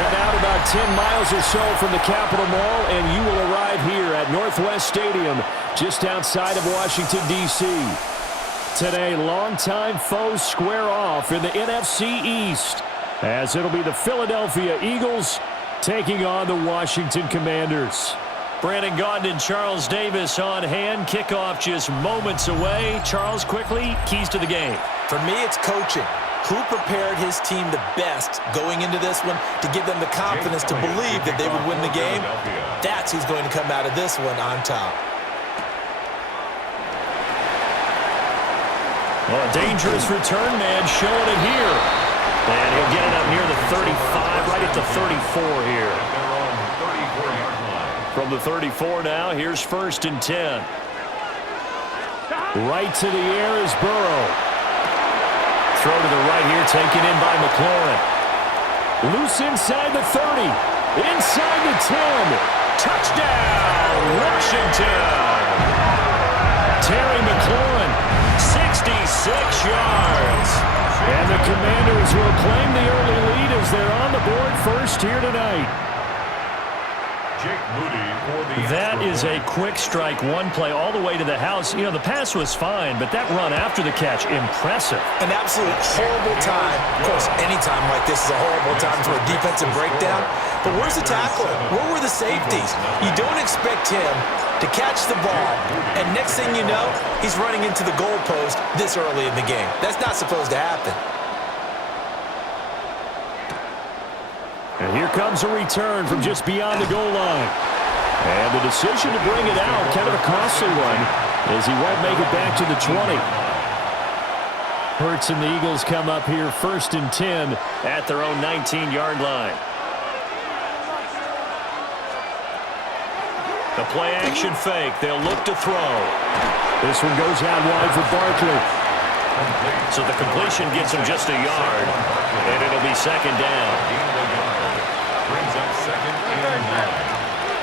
Head out about 10 miles or so from the Capitol Mall, and you will arrive here at Northwest Stadium, just outside of Washington, D.C. Today, longtime foes square off in the NFC East, as it'll be the Philadelphia Eagles taking on the Washington Commanders. Brandon Gaudin and Charles Davis on hand. Kickoff just moments away. Charles, quickly, keys to the game. For me, it's coaching. Who prepared his team the best going into this one to give them the confidence to believe that they would win the game? That's who's going to come out of this one on top. Well, a dangerous return man showing it here. And he'll get it up near the 35, right at the 34 here. From the 34 now, here's 1st and 10. Right to the air is Burrow. Throw to the right here, taken in by McLaurin. Loose inside the 30. Inside the 10. Touchdown, Washington. Terry McLaurin, 66 yards. And the Commanders will claim the early lead as they're on the board first here tonight. That is a quick strike, one play all the way to the house. You know, the pass was fine, but that run after the catch, impressive. An absolute horrible time. Of course, any time like this is a horrible time for a defensive breakdown. But where's the tackler? Where were the safeties? You don't expect him to catch the ball, and next thing you know, he's running into the goalpost this early in the game. That's not supposed to happen. And here comes a return from just beyond the goal line. And the decision to bring it out, kind of a costly one, as he won't make it back to the 20. Hurts and the Eagles come up here 1st and 10 at their own 19-yard line. The play-action fake. They'll look to throw. This one goes out wide for Barkley. So the completion gets him just a yard, and it'll be 2nd down. Brings up 2nd and 9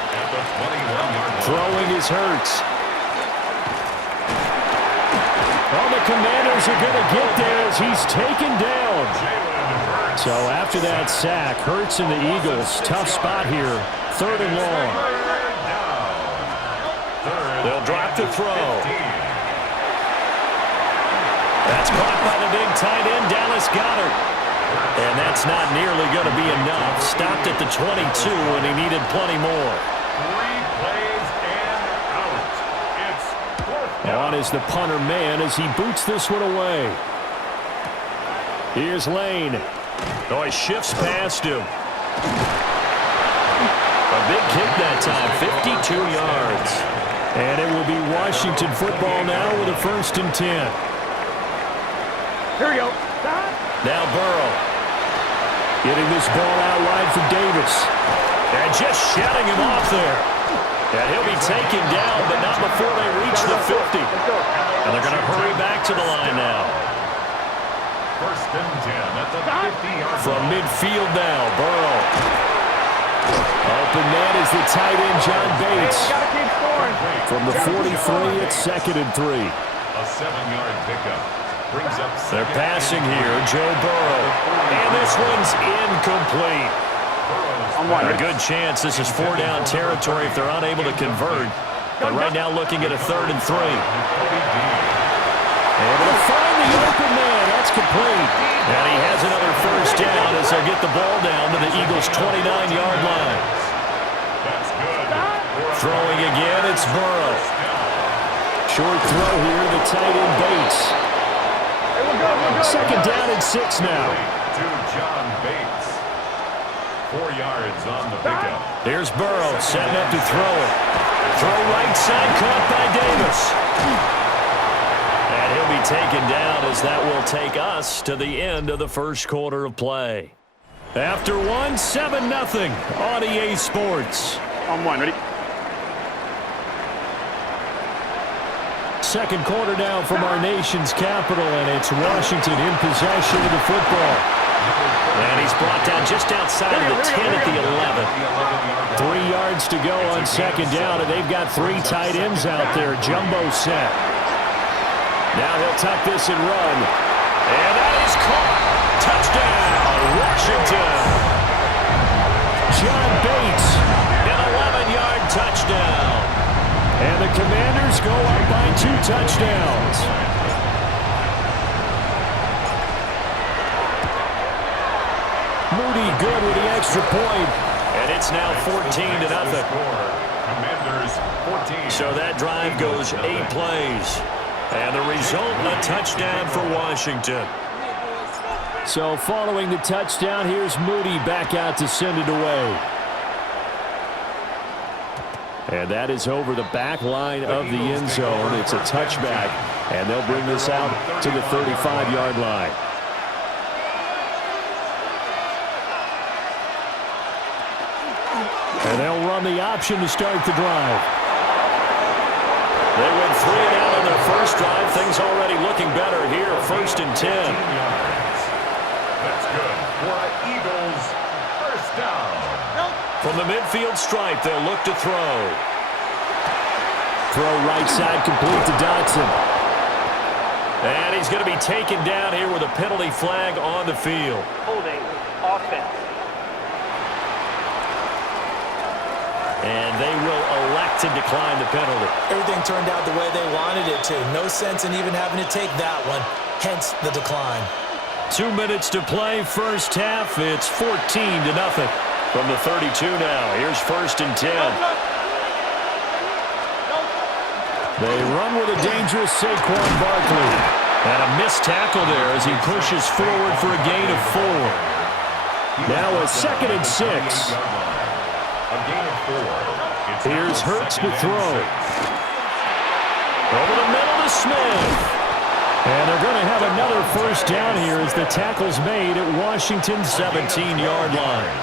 at the 21-yard line. Throwing is Hurts. Well, the Commanders are going to get there as he's taken down. So after that sack, Hurts and the Eagles, tough spot here, 3rd and long. They'll drop to throw. That's caught by the big tight end, Dallas Goedert. And that's not nearly going to be enough. Stopped at the 22, and he needed plenty more. 3 plays and out. It's 4th down. On is the punter man as he boots this one away. Here's Lane. Oh, he shifts past him. A big kick that time, 52 yards. And it will be Washington football now with a 1st and 10. Here we go. Now Burrow. Getting this ball out wide for Davis. And just shutting him off there. And he'll be taken down, but not before they reach the 50. And they're going to hurry back to the line now. 1st and 10 at the 50-yard line. From midfield now, Burrow. Open man is the tight end, John Bates. From the 43, it's 2nd and 3. A 7-yard pickup. Brings up They're passing here, Joe Burrow. And this one's incomplete. A good chance this is 4-down territory if they're unable to convert. But right now looking at a 3rd and 3. Able to find the open man. That's complete. And he has another 1st down as they'll get the ball down to the Eagles' 29-yard line. That's good. Throwing again, it's Burrow. Short throw here to the tight end, Bates. 2nd down and 6 now. To John Bates. 4 yards on the pickup. Here's Burrow setting up to throw it. Throw right side, caught by Davis. And he'll be taken down as that will take us to the end of the 1st quarter of play. After 1, 7-0 on EA Sports. On 1, ready? 2nd quarter now from our nation's capital, and it's Washington in possession of the football. And he's brought down just outside of the 10 at the 11. 3 yards to go on 2nd down, and they've got 3 tight ends out there. Jumbo set. Now he'll tuck this and run. And that is caught. Touchdown, Washington. go up by 2 touchdowns. Moody good with the extra point, and it's now 14-0. Commanders 14. So that drive goes 8 plays, and the result, a touchdown for Washington. So following the touchdown, here's Moody back out to send it away. And that is over the back line of the end zone. It's a touchback, and they'll bring this out to the 35-yard line. And they'll run the option to start the drive. They went 3 and out on their first drive. Things already looking better here. 1st and 10. That's good for an Eagles first down. From the midfield stripe, they'll look to throw. Throw right side complete to Dotson. And he's going to be taken down here with a penalty flag on the field. Holding offense. And they will elect to decline the penalty. Everything turned out the way they wanted it to. No sense in even having to take that one, hence the decline. 2 minutes to play, first half. It's 14-0 from the 32 now. Here's 1st and 10. They run with a dangerous Saquon Barkley. And a missed tackle there as he pushes forward for a gain of 4. Now a 2nd and 6. A gain of 4. Here's Hurts to throw. Over the middle to Smith. And they're going to have another first down here as the tackle's made at Washington's 17-yard line.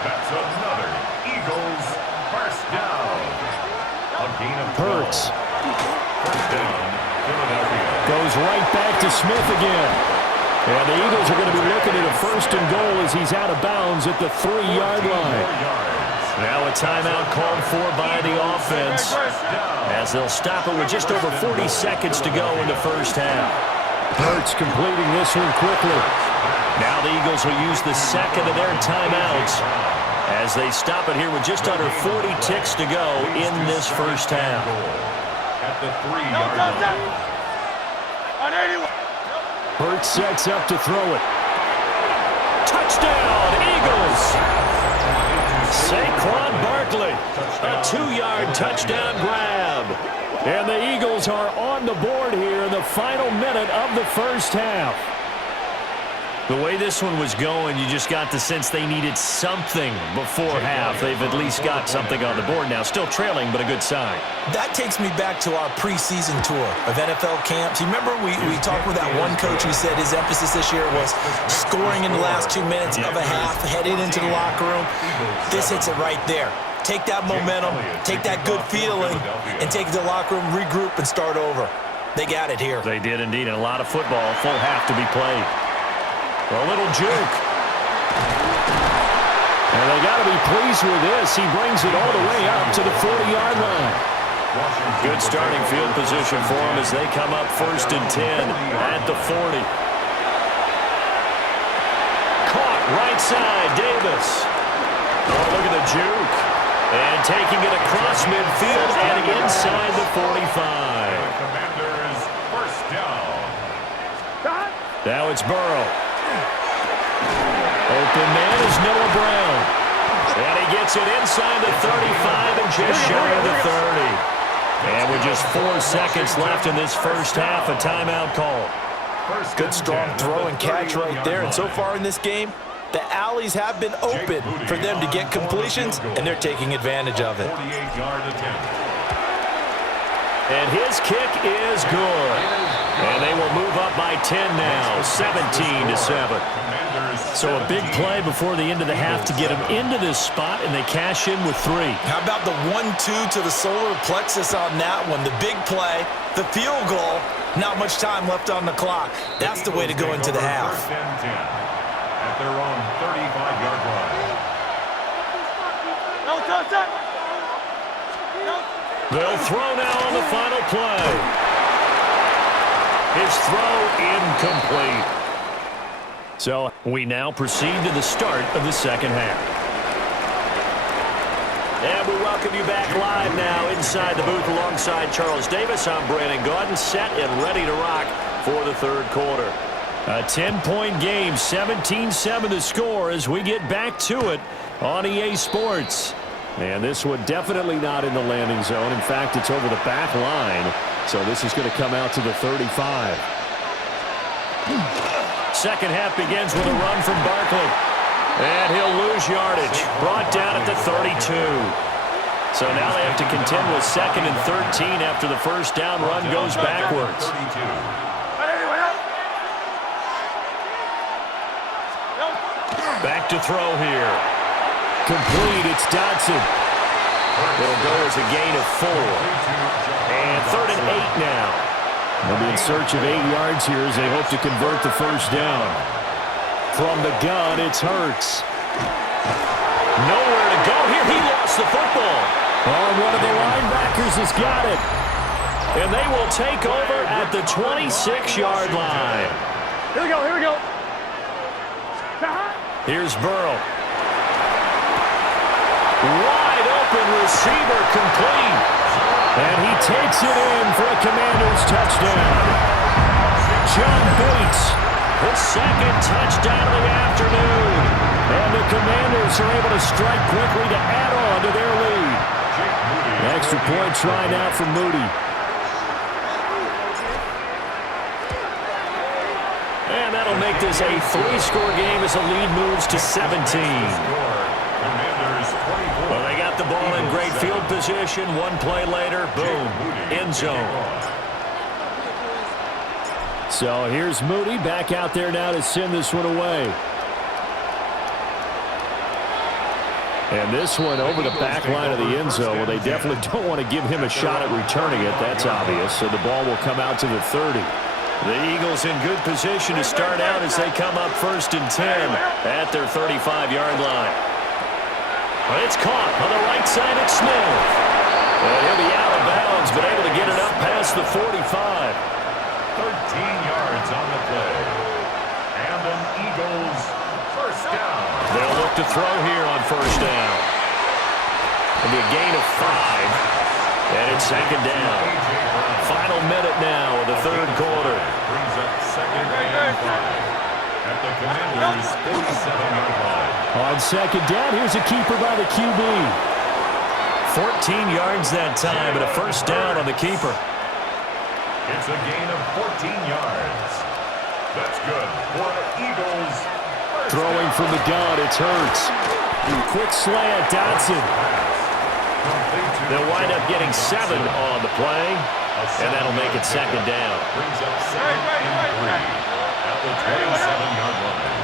That's another Eagles first down. A gain of 12. Hurts First down, Philadelphia. goes right back to Smith again. And the Eagles are going to be looking at a 1st and goal as he's out of bounds at the 3-yard line. Now a timeout called for by the offense as they'll stop it with just over 40 seconds to go in the first half. Hurts completing this one quickly. Now the Eagles will use the 2nd of their timeouts as they stop it here with just under 40 ticks to go in this first half. At the 3-yard line. Hurts sets up to throw it. Touchdown, Eagles! Saquon Barkley, a 2-yard touchdown grab. And the Eagles are on the board here in the final minute of the first half. The way this one was going, you just got the sense they needed something before half. They've at least got something on the board now. Still trailing, but a good sign. That takes me back to our preseason tour of NFL camps. You remember we talked with that one coach who said his emphasis this year was scoring in the last 2 minutes of a half, heading into the locker room. This hits it right there. Take that momentum, take that good feeling, and take it to the locker room, regroup, and start over. They got it here. They did indeed, and a lot of football, full half to be played. A little juke. And they got to be pleased with this. He brings it all the way up to the 40-yard line. Good starting field position for him as they come up 1st and 10 at the 40. Caught right side, Davis. Oh, look at the juke. And taking it across midfield and inside the 45. Commanders first down. Now it's Burrow. Open man is Noah Brown. And he gets it inside the 35 and just shy of the 30. And with just 4 seconds left in this first half, a timeout call. Good strong throw and catch right there. And so far in this game, the alleys have been open for them to get completions, and they're taking advantage of it. 48-yard attempt. And his kick is good. And they will move up by 10 now, 17-7. So a big play before the end of the half to get them into this spot, and they cash in with 3. How about the 1-2 to the solar plexus on that one? The big play, the field goal, not much time left on the clock. That's the way to go into the half. First and 10 at their own 35-yard line. They'll throw now on the final play. His throw incomplete. So we now proceed to the start of the second half. And we welcome you back live now inside the booth alongside Charles Davis. I'm Brandon Gaudin, set and ready to rock for the third quarter. A 10-point game, 17-7 the score as we get back to it on EA Sports. And this one definitely not in the landing zone. In fact, it's over the back line. So this is going to come out to the 35. Second half begins with a run from Barkley. And he'll lose yardage. Brought down at the 32. So now they have to contend with 2nd and 13 after the first down run goes backwards. Back to throw here. Complete. It's Dodson. It'll go as a gain of 4. And 3rd and 8 now. They'll be in search of 8 yards here as they hope to convert the first down. From the gun, it's Hurts. Nowhere to go here. He lost the football. Oh, one of the linebackers has got it. And they will take over at the 26-yard line. Here we go, here we go. Here's Burrow. Wide open receiver complete. And he takes it in for a Commanders touchdown. John Bates, his second touchdown of the afternoon. And the Commanders are able to strike quickly to add on to their lead. An extra point try now from Moody. And that'll make this a 3-score game as the lead moves to 17. Well, they got the ball in great field position. One play later, boom, end zone. So here's Moody back out there now to send this one away. And this one over the back line of the end zone. Well, they definitely don't want to give him a shot at returning it. That's obvious. So the ball will come out to the 30. The Eagles in good position to start out as they come up 1st and 10 at their 35-yard line. But it's caught on the right side. It's Smith. And he'll be out of bounds, but able to get it up past the 45. 13 yards on the play. And an Eagles first down. They'll look to throw here on first down. It'll be a gain of 5. And it's 2nd down. Final minute now of the third quarter. Brings up 2nd and 5 at the Commanders' 47-yard line. On 2nd down, here's a keeper by the QB. 14 yards that time, and a first down on the keeper. It's a gain of 14 yards. That's good for the Eagles. Throwing from the gun, it's Hurts. Quick slant, Dodson. They'll wind up getting 7 on the play, and that'll make it 2nd down. Brings up 2nd and 3 at the 27-yard line.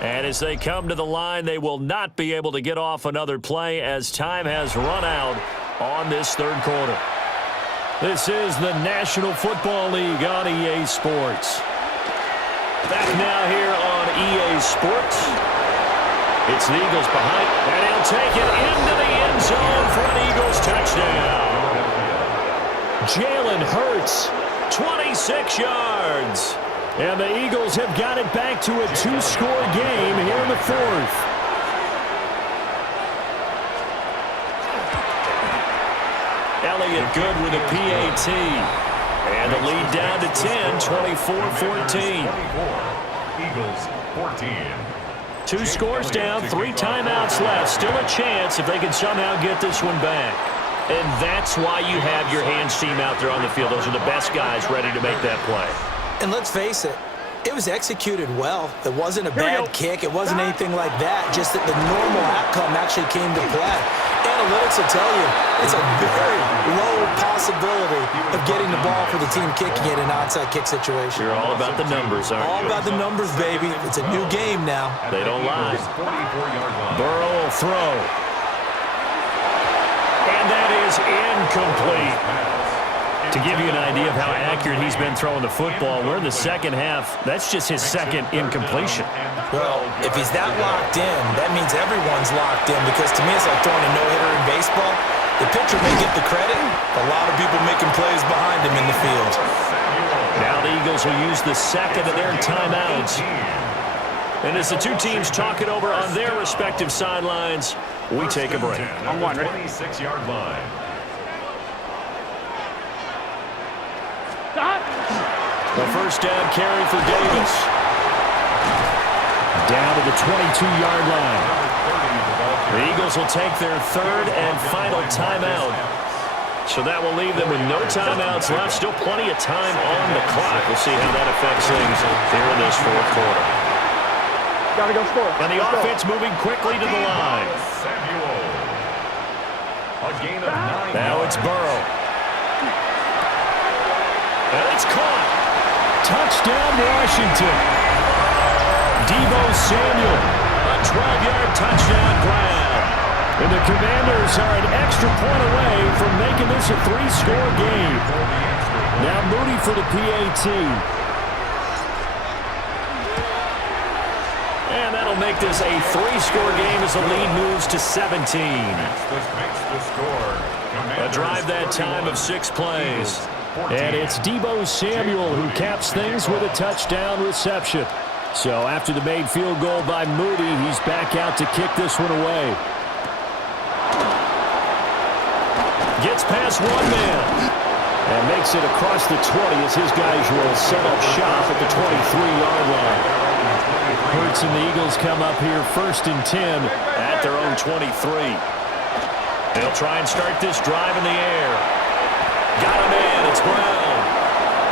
And as they come to the line, they will not be able to get off another play as time has run out on this third quarter. This is the National Football League on EA Sports. Back now here on EA Sports. It's the Eagles behind, and he'll take it into the end zone for an Eagles touchdown. Jalen Hurts, 26 yards. And the Eagles have got it back to a 2-score game here in the 4th. Elliott good with a PAT. And the lead down to 10, 24-14. Eagles 14. 2 scores down, 3 timeouts left. Still a chance if they can somehow get this one back. And that's why you have your hands team out there on the field. Those are the best guys ready to make that play. And let's face it, it was executed well. It wasn't a bad kick. It wasn't anything like that. Just that the normal outcome actually came to play. Analytics will tell you it's a very low possibility of getting the ball for the team kicking it in an onside kick situation. You're all about the numbers, aren't you? All about the numbers, baby. It's a new game now. They don't lie. 44-yard line. Burrow will throw. And that is incomplete. To give you an idea of how accurate he's been throwing the football, we're in the second half. That's just his second incompletion. Well, if he's that locked in, that means everyone's locked in, because to me it's like throwing a no-hitter in baseball. The pitcher may get the credit. A lot of people making plays behind him in the field. Now the Eagles will use the second of their timeouts. And as the two teams talk it over on their respective sidelines, We take a break. On one, 26-yard line. The first down carry for Davis. Down to the 22-yard line. The Eagles will take their third and final timeout. So that will leave them with no timeouts left. Still plenty of time on the clock. We'll see how that affects things here in this fourth quarter. Gotta go score. And the offense moving quickly to the line. A gain of 9. Now it's Burrow. And it's caught. Touchdown, Washington. Deebo Samuel, a 12-yard touchdown grab. And the Commanders are an extra point away from making this a 3-score game. Now Moody for the PAT. And that'll make this a 3-score game as the lead moves to 17. A drive that time of 6 plays. And it's Deebo Samuel who caps things with a touchdown reception. So after the made field goal by Moody, he's back out to kick this one away. Gets past one man. And makes it across the 20 as his guys will set up shop at the 23-yard line. Hurts and the Eagles come up here 1st and 10 at their own 23. They'll try and start this drive in the air. Got him in. It's Brown.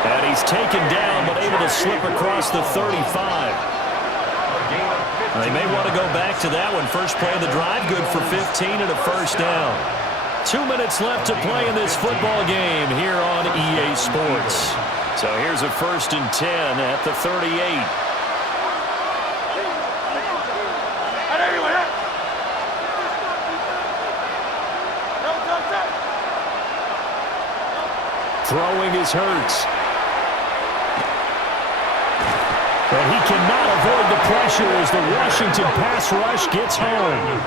And he's taken down but able to slip across the 35. They may want to go back to that one. First play of the drive, good for 15 and a first down. 2 minutes left to play in this football game here on EA Sports. So here's a 1st and 10 at the 38. Throwing is Hurts. But he cannot avoid the pressure as the Washington pass rush gets home.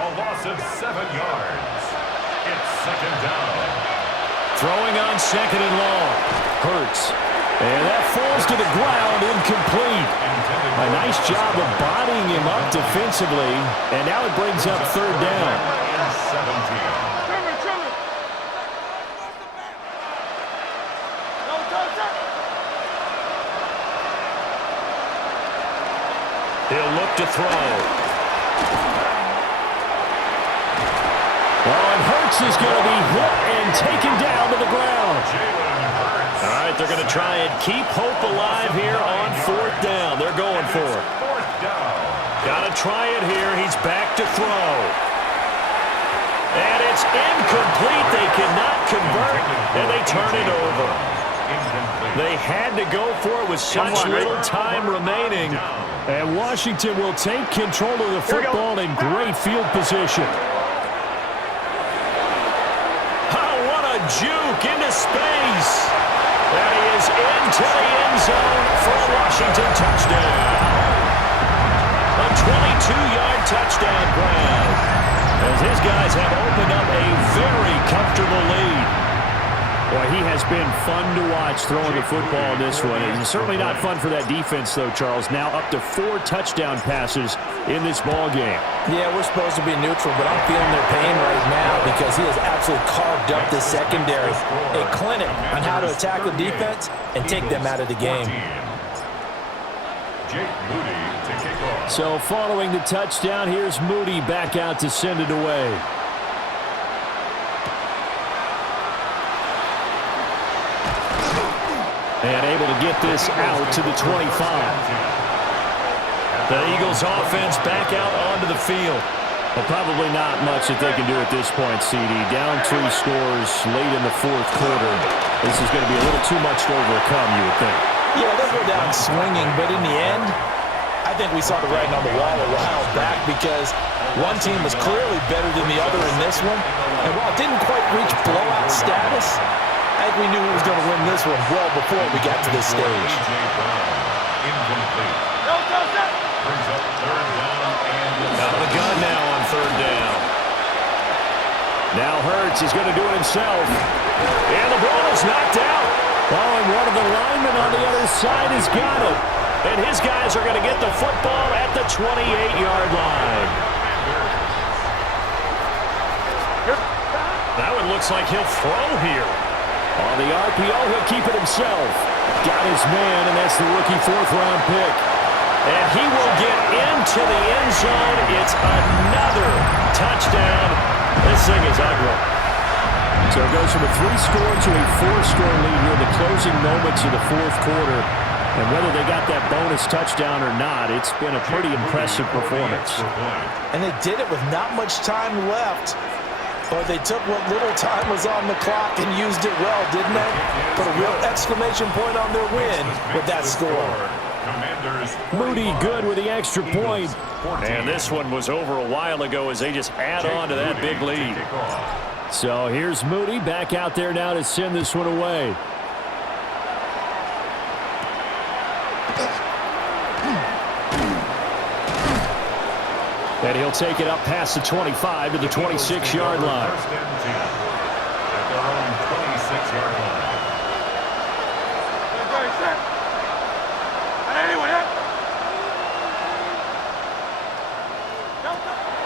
A loss of 7 yards. It's 2nd down. Throwing on 2nd and long. Hurts. And that falls to the ground, incomplete. A nice job of bodying him up defensively. And now it brings up 3rd down. 17. He'll look to throw. Oh, and Hurts is going to be hit and taken down to the ground. All right, they're going to try and keep hope alive here on 4th down. They're going for it. Got to try it here. He's back to throw. And it's incomplete. They cannot convert, and they turn it over. They had to go for it with such little time remaining. And Washington will take control of the football in great field position. Oh, what a juke into space. And he is into the end zone for a Washington touchdown. A 22-yard touchdown grab. As his guys have opened up a very comfortable lead. Boy, he has been fun to watch throwing the football in this one. It's certainly not fun for that defense, though, Charles. Now up to 4 touchdown passes in this ball game. Yeah, we're supposed to be neutral, but I'm feeling their pain right now because he has absolutely carved up the secondary. A clinic on how to attack the defense and take them out of the game. So following the touchdown, here's Moody back out to send it away. And able to get this out to the 25. The Eagles offense back out onto the field. Well, probably not much that they can do at this point, CD. Down 3 scores late in the 4th quarter. This is going to be a little too much to overcome, you would think. Yeah, they'll go down swinging, but in the end, I think we saw the writing on the wall a while back because one team was clearly better than the other in this one. And while it didn't quite reach blowout status, I think we knew who was going to win this one well before we got to this stage. Out of the gun now on 3rd down. Now Hurts is going to do it himself. And the ball is knocked out. Oh, and one of the linemen on the other side has got it. And his guys are going to get the football at the 28-yard line. Now it looks like he'll throw here. On the RPO, he'll keep it himself. Got his man, and that's the rookie fourth-round pick. And he will get into the end zone. It's another touchdown. This thing is ugly. So it goes from a 3-score to a 4-score lead here in the closing moments of the fourth quarter. And whether they got that bonus touchdown or not, it's been a pretty impressive performance. And they did it with not much time left. But they took what little time was on the clock and used it well, didn't they? Put a real exclamation point on their win with that score. Moody good with the extra point. And this one was over a while ago as they just add on to that big lead. So here's Moody back out there now to send this one away. And he'll take it up past the 25 to the 26-yard line. First and 10 at their own 26-yard line.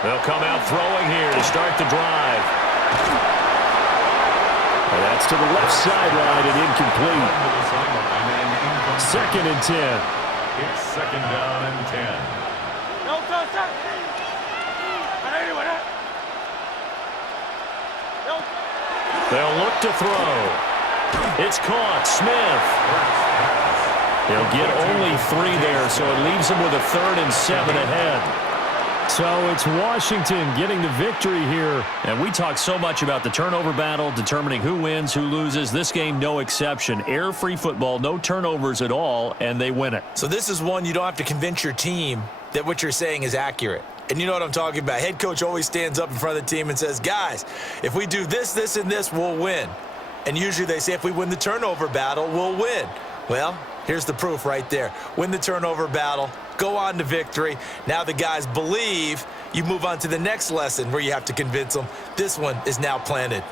They'll come out throwing here to start the drive. And that's to the left sideline and incomplete. Second and 10. It's second down and 10. They'll look to throw. It's caught. Smith. He'll get only 3 there, so it leaves him with a 3rd and 7 ahead. So it's Washington getting the victory here. And we talk so much about the turnover battle, determining who wins, who loses. This game, no exception. Error-free football, no turnovers at all, and they win it. So this is one you don't have to convince your team that what you're saying is accurate. And you know what I'm talking about. Head coach always stands up in front of the team and says, guys, if we do this, this, and this, we'll win. And usually they say if we win the turnover battle, we'll win. Well, here's the proof right there. Win the turnover battle, go on to victory. Now the guys believe. You move on to the next lesson where you have to convince them. This one is now planted.